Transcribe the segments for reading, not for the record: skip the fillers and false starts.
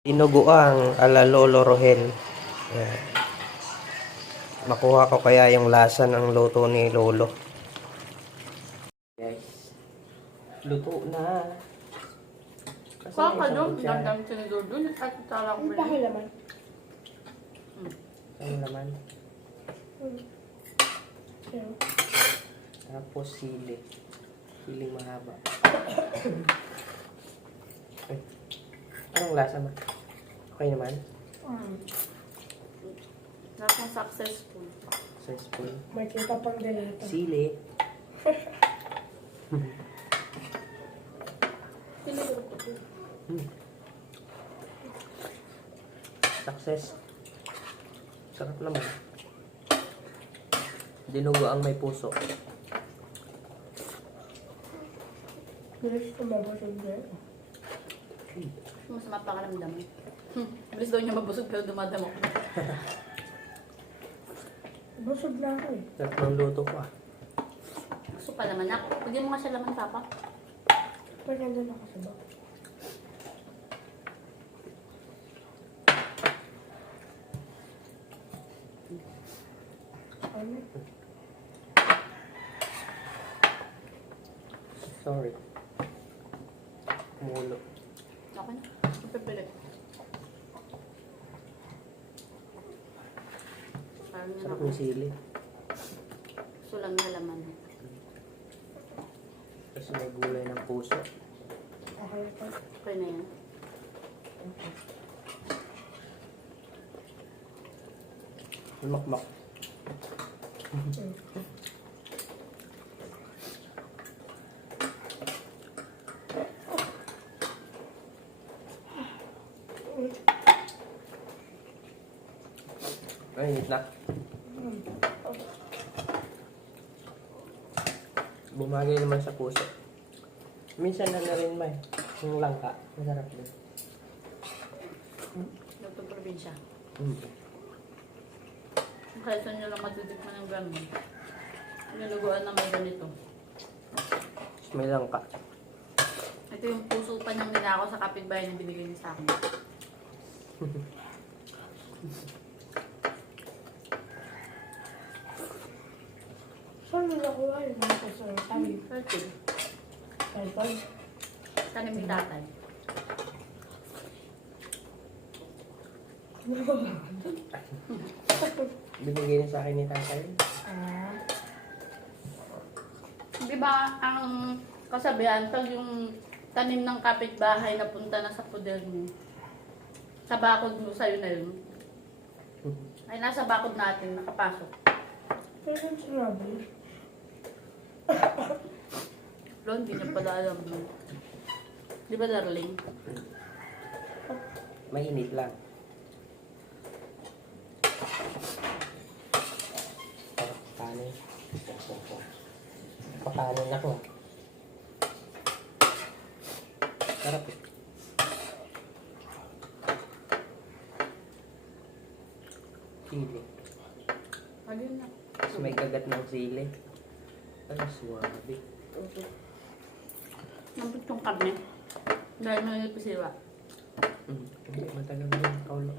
Dinuguang ala Lolo Rohel. Ayan. Makuha ko kaya yung lasa ng luto ni Lolo. Guys, luto na. Kasi may Kaka isang doon, kutsara. pinagdamit siya ni Dodo. At tala ko Ang bakit naman? Ano naman? Pero, Tapos sili. Siling mahaba. Ay, anong lasa mo? Okay naman? Nakang successful. Successful. may kita pang delata. Sili. Success. Sarap naman. Dinugo ang may puso. Bilis tumabos yung dyan. Masama pakaramdam. Bilis daw niya mabusog pero dumadamok. Busog na ako eh. Sarap ng luto ko ah. Gusto pa naman ako. Pwede mo nga siya laman, Papa. Pag nandun ako sa bak. Ano? Sorry. Mulo. Ako na. Ipipilit. Parang yun Sarap ako. ng sili. Gusto lang na laman. Kasi may gulay ng puso. Okay pa. Okay na yan. Makmak. Ay, init na. Bumagay naman sa puso. Minsan na rin may. Yung langka. Masarap din. Dito probinsya. Mm. Kaya saan nyo lang matitikman ng gano'n. Niluguan na may ganito. Tapos may langka. Ito yung puso pa niyang ninakaw sa kapitbahay na binigay niya sa akin. Saan mo nakuha yun? Nasa sa tabi. Fertil. Cellphone. Tanim ni tatay. Ano ba ba? Binigay niya sa akin ni tatay. Ah. Di ba ang kasabihan, pag yung tanim ng kapitbahay na punta na sa puder mo, sa bakod mo, sa'yo na yun. Ay, nasa bakod natin, nakapasok. Pero saan sinabi? Lo, hindi niya pala alam. Di ba, darling? Mainit lang. Pakanin. Pakanin ako. Sarap eh. Sili. Ayun na. Tapos may kagat ng sili. Ano, suwabe. Nampit yung karne. Dahil may pisiwa. Hindi, matagal na yung kaulo.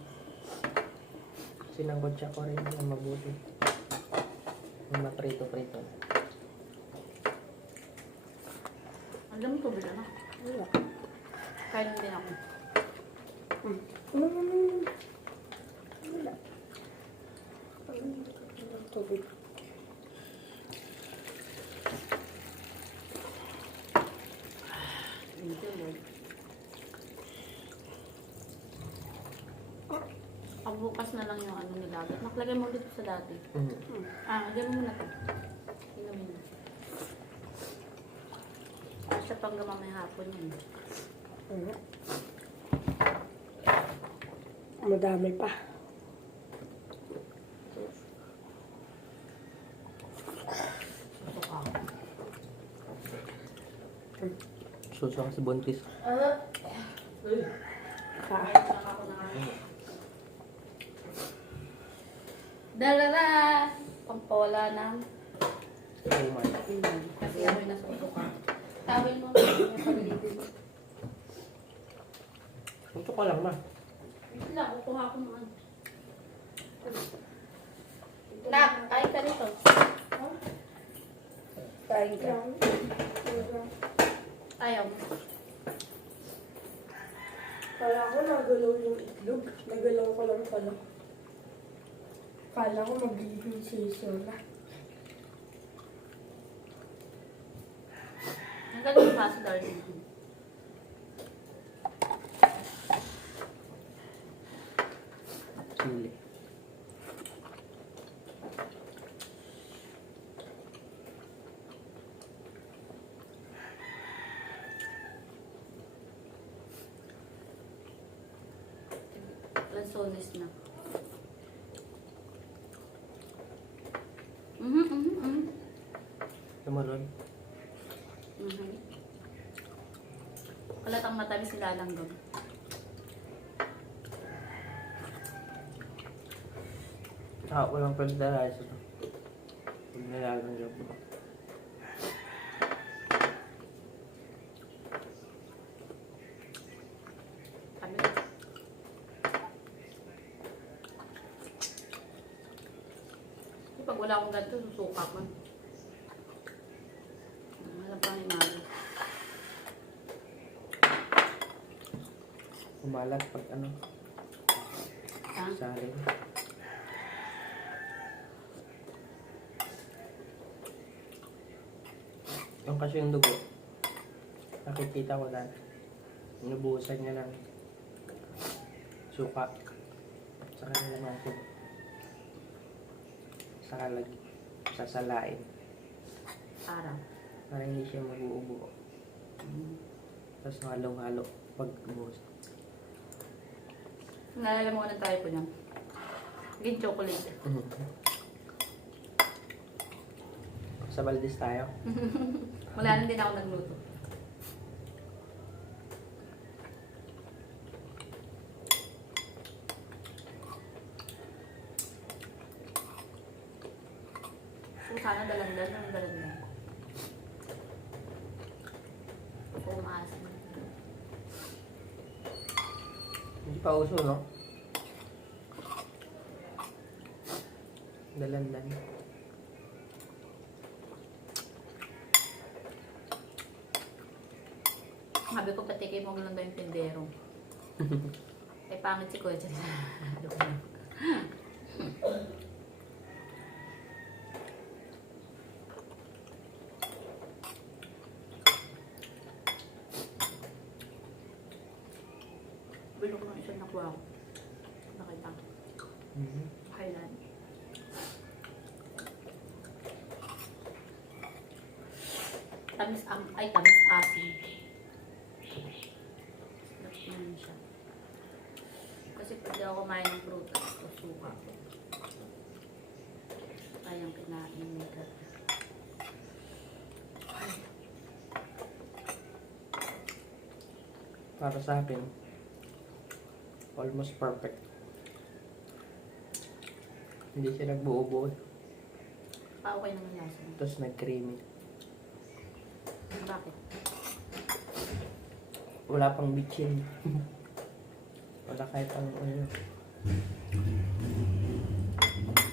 Sinangkot siya ko rin na mabuti. Yung maprito-prito. Alam mo, tubig na. Wala. Kain din ako. Wala. Tubig. Thank you, Lord. Bukas na lang yung ano nilagat. Naklagay mo ulit sa dati. Lagyan mo na to. Inumin mo. Basta pang gamamay hapon yun. Ano? Madami pa. Ito ka. Suso kasi buntis. Kahit lang ako na. Dalala! Pampawala ng Kuman. kasi amoy na suso ka. Tawin mo. Yung paligid. Ito ko lang ma. Wait lang, kukuha ko ng ano. Nak, kain ka nito. Kain ka. Ayaw mo. Kala ko nagalaw yung itlog. Nagalaw ko lang pala. Kala ko magiging season na. Ang galing pa si Darlene. Chili. Lansones na. Tumalon. Kalatang matamis sila langgam. Walang pagdala ito. Huwag nilalang yung po. Kami. Pag wala akong ganito, susuka man. Alam pang imali. Umalat pag ano, Ha? saling. Yung kasi yung dugo, nakikita ko dati. Inubuhusan niya ng suka. Saka nila natin. Saka lagi, sasalain. Para. Para hindi siya mag-uubo. Tapos halo-halo pag ubuhos. Naalala mo na tayo po niyan. Again, chocolate. Sa Valdez tayo. Wala na din ako nagluto. So, sana dalandan ng dalandan. Pumasin. Hindi pa uso, no? Dalandan. Sabi ko, patikin mo lang daw yung tindero. Eh, pangit si Kuya. Joke lang. Bilog ng isang nakuha ko. Nakita. Highland. Tamis ang, ay tamis asin. Sarap naman siya. Kasi pag di ako kumain ng prutas, o suka ko. Kayang kinain may gata. Para sa akin, almost perfect. Hindi siya nagbuo-buo. Okay naman lasa niya. Tapos nag-creamy. Bakit? Wala pang bitchin. Wala kahit anong ano.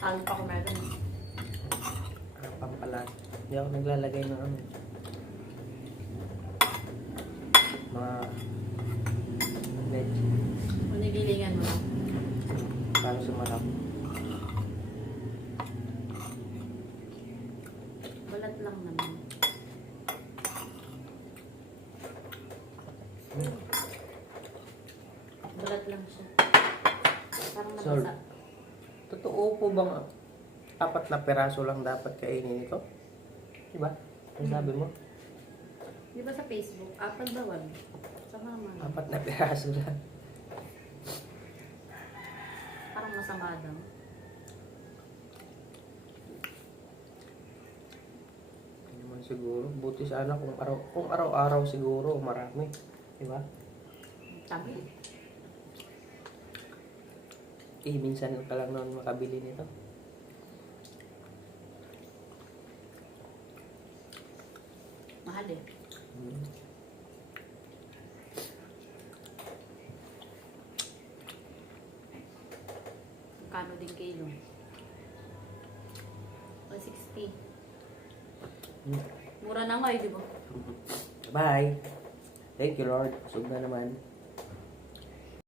Talo pa ko meron. Wala pang pala. Hindi ako naglalagay ng ano. Mga veg. Manigilingan mo. Para sumarap. Balat lang naman. Balat lang siya. Parang Salt. nabasa. Totoo po bang 4 na peraso lang dapat kainin ito? Diba? Ang sabi mo? Di ba sa Facebook? Apat bawal. Sama naman. 4 na peraso lang. Parang masama daw. Hindi naman siguro. Buti sana kung araw-araw siguro marami. Diba? Tabi. Minsan ka lang noon makabili nito. Mahal eh. magkano din kilo. 160. Mura na nga eh, di ba? Bye. Thank you, Lord. Busog na naman.